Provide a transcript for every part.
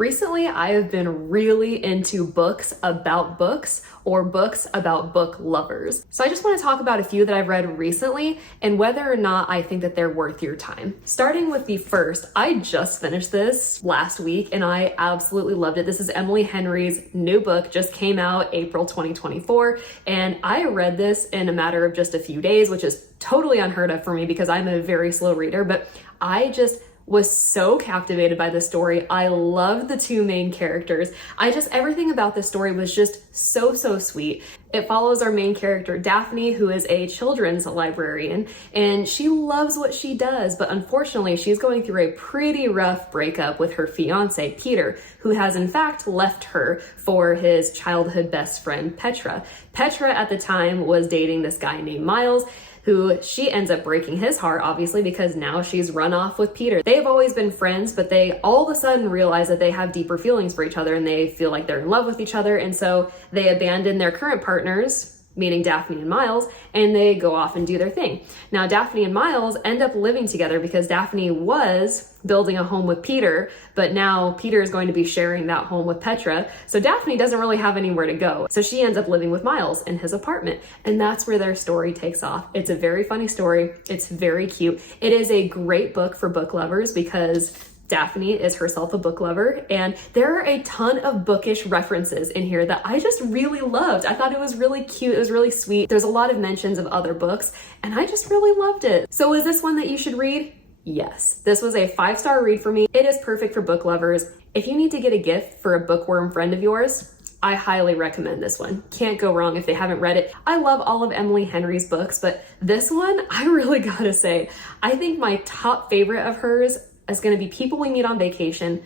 Recently, I have been really into books about books or books about book lovers. So I just want to talk about a few that I've read recently and whether or not I think that they're worth your time. Starting with the first, I just finished this last week and I absolutely loved it. This is Emily Henry's new book, just came out April 2024, and I read this in a matter of just a few days, which is totally unheard of for me because I'm a very slow reader, but I just was so captivated by the story. I loved the two main characters. Everything about the story was just so sweet. It follows our main character, Daphne, who is a children's librarian, and she loves what she does, but unfortunately, she's going through a pretty rough breakup with her fiance, Peter, who has in fact left her for his childhood best friend, Petra. Petra at the time was dating this guy named Miles, who she ends up breaking his heart, obviously, because now she's run off with Peter. They've always been friends, but they all of a sudden realize that they have deeper feelings for each other and they feel like they're in love with each other. And so they abandon their current partners, meaning Daphne and Miles, and they go off and do their thing. Now, Daphne and Miles end up living together because Daphne was building a home with Peter, but now Peter is going to be sharing that home with Petra. So Daphne doesn't really have anywhere to go. So she ends up living with Miles in his apartment. And that's where their story takes off. It's a very funny story. It's very cute. It is a great book for book lovers because Daphne is herself a book lover, and there are a ton of bookish references in here that I just really loved. I thought it was really cute, it was really sweet. There's a lot of mentions of other books, and I just really loved it. So is this one that you should read? Yes. This was a 5-star read for me. It is perfect for book lovers. If you need to get a gift for a bookworm friend of yours, I highly recommend this one. Can't go wrong if they haven't read it. I love all of Emily Henry's books, but this one, I really gotta say, I think my top favorite of hers is going to be People We Meet on Vacation,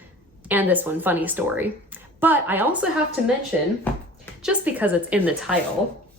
and this one, Funny Story. But I also have to mention, just because it's in the title,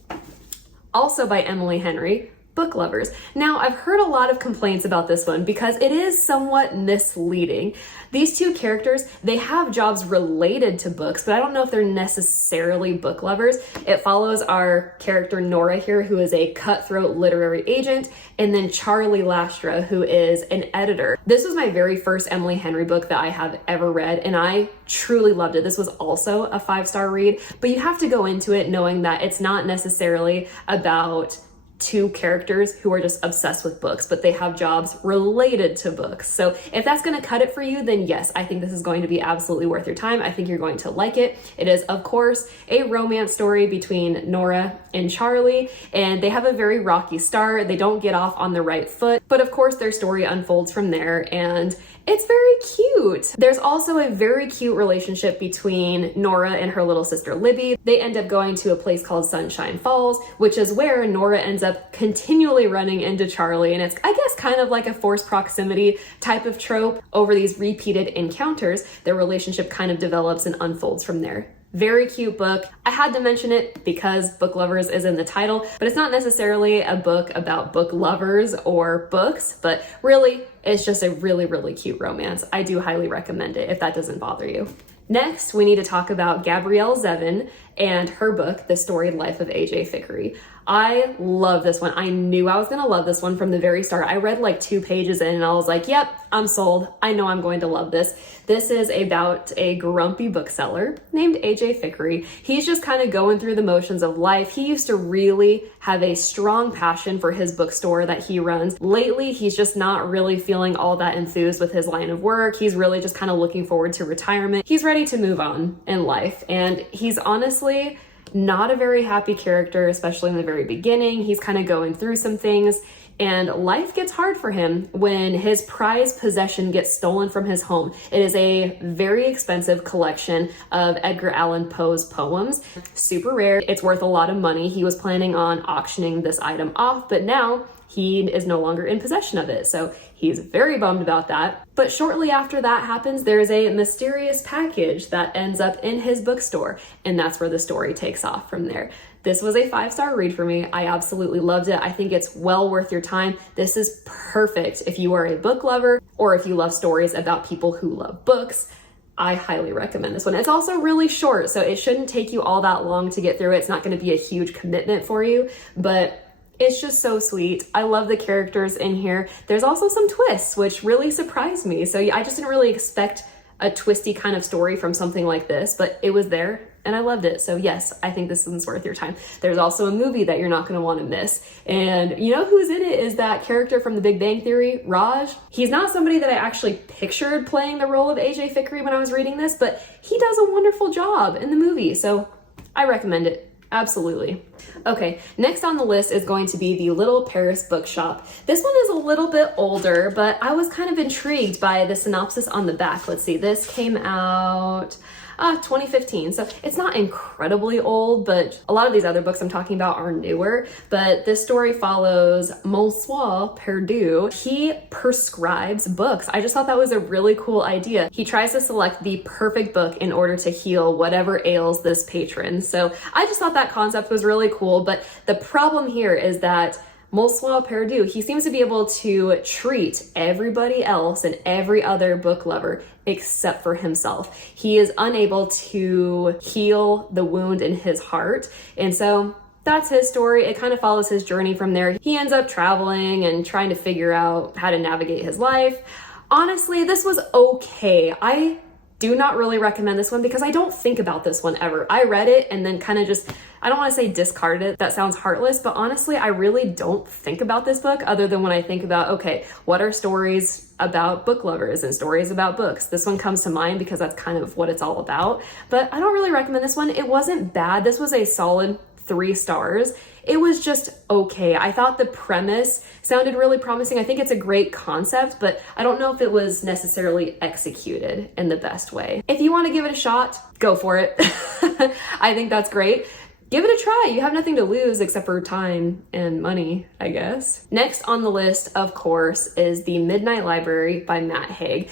also by Emily Henry, Book Lovers. Now, I've heard a lot of complaints about this one because it is somewhat misleading. These two characters, they have jobs related to books, but I don't know if they're necessarily book lovers. It follows our character Nora here, who is a cutthroat literary agent, and then Charlie Lastra, who is an editor. This was my very first Emily Henry book that I have ever read, and I truly loved it. This was also a 5-star read, but you have to go into it knowing that it's not necessarily about two characters who are just obsessed with books, but they have jobs related to books. So if that's going to cut it for you, then yes, I think this is going to be absolutely worth your time. I think you're going to like it. It is, of course, a romance story between Nora and Charlie, and they have a very rocky start. They don't get off on the right foot, but of course their story unfolds from there, and it's very cute. There's also a very cute relationship between Nora and her little sister Libby. They end up going to a place called Sunshine Falls, which is where Nora ends up continually running into Charlie. And it's, I guess, kind of like a forced proximity type of trope. Over these repeated encounters, their relationship kind of develops and unfolds from there. Very cute book. I had to mention it because Book Lovers is in the title, but it's not necessarily a book about book lovers or books, but really, it's just a really cute romance. I do highly recommend it if that doesn't bother you. Next, we need to talk about Gabrielle Zevin and her book, The Storied Life of A.J. Fickery. I love this one. I knew I was gonna love this one from the very start. I read like 2 pages in and I was like, yep, I'm sold. I know I'm going to love this. This is about a grumpy bookseller named A.J. Fickery. He's just kind of going through the motions of life. He used to really have a strong passion for his bookstore that he runs. Lately, he's just not really feeling all that enthused with his line of work. He's really just kind of looking forward to retirement. He's ready to move on in life, and he's honestly not a very happy character, especially in the very beginning. He's kind of going through some things, and life gets hard for him when his prized possession gets stolen from his home. It is a very expensive collection of Edgar Allan Poe's poems. Super rare. It's worth a lot of money. He was planning on auctioning this item off, but now he is no longer in possession of it. So he's very bummed about that. But shortly after that happens, there's a mysterious package that ends up in his bookstore, and that's where the story takes off from there. This was a 5-star read for me. I absolutely loved it. I think it's well worth your time. This is perfect if you are a book lover or if you love stories about people who love books. I highly recommend this one. It's also really short, so it shouldn't take you all that long to get through it. It's not going to be a huge commitment for you, but it's just so sweet. I love the characters in here. There's also some twists, which really surprised me. So I just didn't really expect a twisty kind of story from something like this, but it was there and I loved it. So yes, I think this one's worth your time. There's also a movie that you're not going to want to miss. And you know who's in it is that character from The Big Bang Theory, Raj. He's not somebody that I actually pictured playing the role of AJ Fikry when I was reading this, but he does a wonderful job in the movie. So I recommend it. Absolutely. Okay, next on the list is going to be The Little Paris Bookshop. This one is a little bit older, but I was kind of intrigued by the synopsis on the back. Let's see, this came out 2015, so it's not incredibly old, but a lot of these other books I'm talking about are newer. But this story follows Monsieur Perdu. He prescribes books. I just thought that was a really cool idea. He tries to select the perfect book in order to heal whatever ails this patron. So I just thought that concept was really cool, but the problem here is that Monsieur Perdu, he seems to be able to treat everybody else and every other book lover except for himself. He is unable to heal the wound in his heart. And so that's his story. It kind of follows his journey from there. He ends up traveling and trying to figure out how to navigate his life. Honestly, this was okay. I do not really recommend this one because I don't think about this one ever. I read it and then kind of just, I don't want to say discarded it. That sounds heartless, but honestly, I really don't think about this book other than when I think about, okay, what are stories about book lovers and stories about books? This one comes to mind because that's kind of what it's all about, but I don't really recommend this one. It wasn't bad. This was a solid 3 stars. It was just okay. I thought the premise sounded really promising. I think it's a great concept, but I don't know if it was necessarily executed in the best way. If you want to give it a shot, go for it. I think that's great. Give it a try. You have nothing to lose except for time and money, I guess. Next on the list, of course, is The Midnight Library by Matt Haig.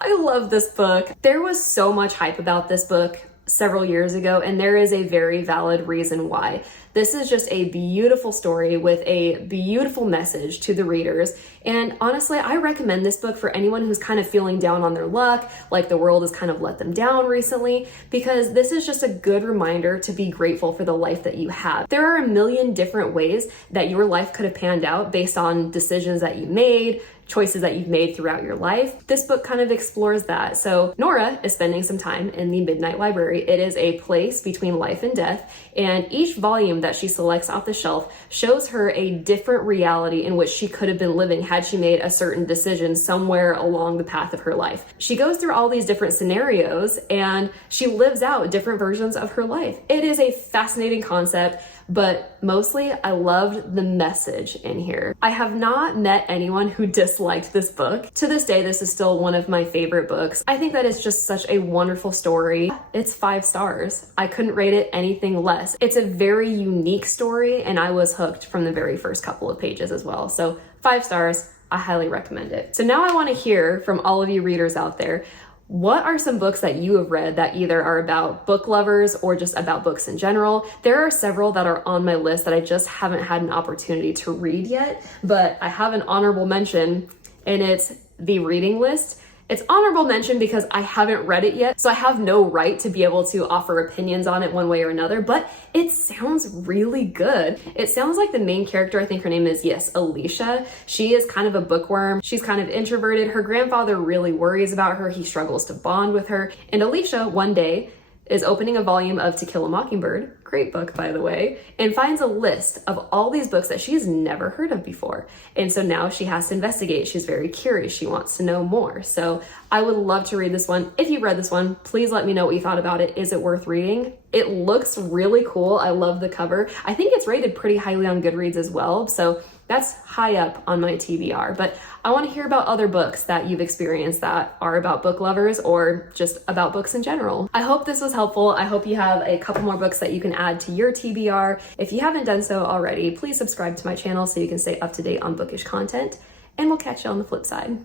I love this book. There was so much hype about this book several years ago, and there is a very valid reason why. This is just a beautiful story with a beautiful message to the readers. And honestly, I recommend this book for anyone who's kind of feeling down on their luck, like the world has kind of let them down recently, because this is just a good reminder to be grateful for the life that you have. There are a million different ways that your life could have panned out based on decisions that you made, choices that you've made throughout your life. This book kind of explores that. So Nora is spending some time in the Midnight Library. It is a place between life and death, and each volume that she selects off the shelf shows her a different reality in which she could have been living had she made a certain decision somewhere along the path of her life. She goes through all these different scenarios and she lives out different versions of her life. It is a fascinating concept, but mostly I loved the message in here. I have not met anyone who disliked this book. To this day, this is still one of my favorite books. I think that it's just such a wonderful story. It's 5 stars. I couldn't rate it anything less. It's a very unique story, and I was hooked from the very first couple of pages as well. So 5 stars, I highly recommend it. So now I want to hear from all of you readers out there, what are some books that you have read that either are about book lovers or just about books in general? There are several that are on my list that I just haven't had an opportunity to read yet, but I have an honorable mention, and it's the reading list. It's honorable mention because I haven't read it yet, so I have no right to be able to offer opinions on it one way or another, but it sounds really good. It sounds like the main character, I think her name is, yes, Alicia. She is kind of a bookworm. She's kind of introverted. Her grandfather really worries about her. He struggles to bond with her. And Alicia, one day, is opening a volume of To Kill a Mockingbird, great book by the way, and finds a list of all these books that she's never heard of before. And so now she has to investigate. She's very curious. She wants to know more. So I would love to read this one. If you read this one, please let me know what you thought about it. Is it worth reading? It looks really cool. I love the cover. I think it's rated pretty highly on Goodreads as well. So that's high up on my TBR, but I want to hear about other books that you've experienced that are about book lovers or just about books in general. I hope this was helpful. I hope you have a couple more books that you can add to your TBR. If you haven't done so already, please subscribe to my channel so you can stay up to date on bookish content, and we'll catch you on the flip side.